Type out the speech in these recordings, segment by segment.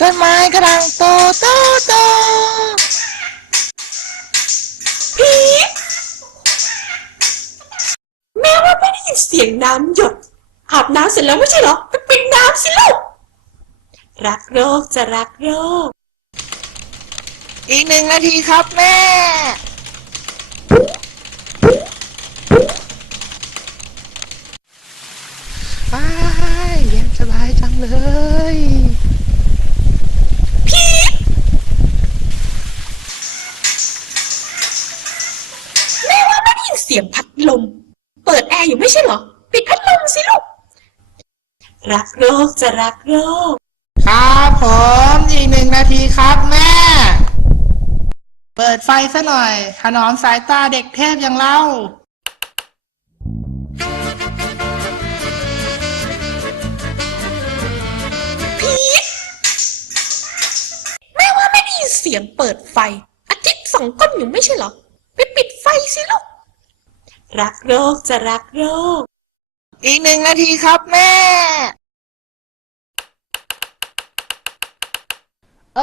ต้นไม้กำลังโตโตโตพีทแม้ว่าไม่ได้ยินเสียงน้ำหยด อาบน้ำเสร็จแล้วไม่ใช่เหรอไปปิดน้ำสิลูก รักโรคจะรักโรค อีกหนึ่งนาทีครับแม่ อ้ายเย็นสบายจังเลย พีทแม่ว่าไม่ได้ยินเสียงพัดลม เปิดแอร์อยู่ไม่ใช่เหรอ ปิดพัดลมสิลูก รักโรคจะรักโรคครับผมอีกหนึ่งนาทีครับแม่ เปิดไฟซะหน่อยถนอมสายตาเด็กเทพอย่างเราพีทแม่ว่าไม่ได้ยินเสียงเปิดไฟ อาทิตย์สองก้นอยู่ไม่ใช่เหรอ ไปปิดไฟสิลูก รักโรคจะรักโรค อีกหนึ่งนาทีครับแม่เ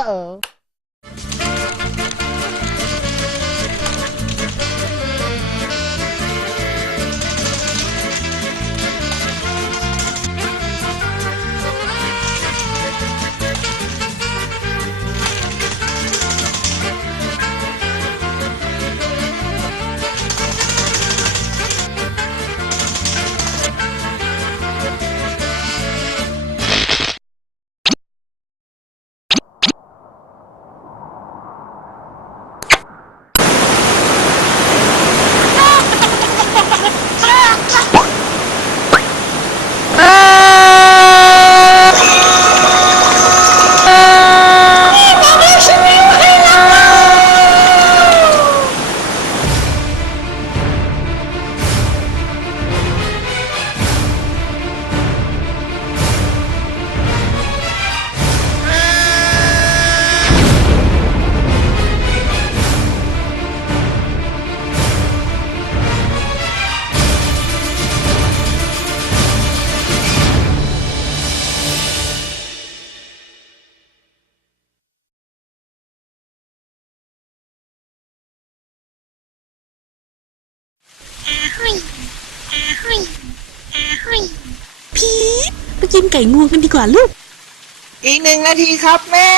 พีทไปกินไก่งวงกันดีกว่าลูก อีกหนึ่งนาทีครับแม่